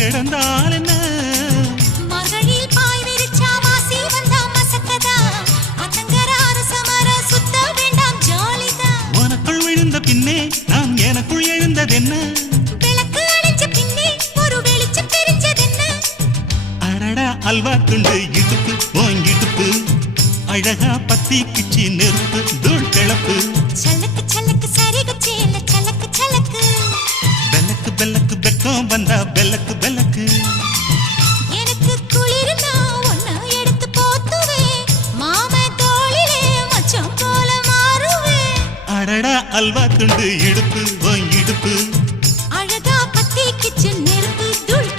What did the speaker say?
கிடந்தால் என்ன மகளில் பாய் விரிச்சா வாசி வந்தா மசக்கதா அத்தங்கரார சமர சுத்த வேண்டாம் ஜாலிதான் உனக்குள் விழுந்த பின்னே நான் எனக்குள் எழுந்ததென்ன விளக்கு அணைஞ்ச பின்னே ஒரு வெளிச்சம் தெரிஞ்சதென்ன அடடா அல்வா துண்டு இடுப்பு ஓங்கிடுப்பு அழகா பத்தி கிச்சி நெருப்பு தூள் கிளப்பு சலக்கு சலக்கு சரிகு சேல சலக்கு சலக்கு பெல்லக்கு பெல்லக்கு பெக்கம் வந்தா பெல்லக்கு பெல்லக்கு எனக்கு குளிர்னா ஒன்ன எடுத்து போத்துவே மாமே தோளிலே மச்சம் போல மாறுவே அடடா அல்வா துண்டு இடுப்பு ஓங்கிடுப்பு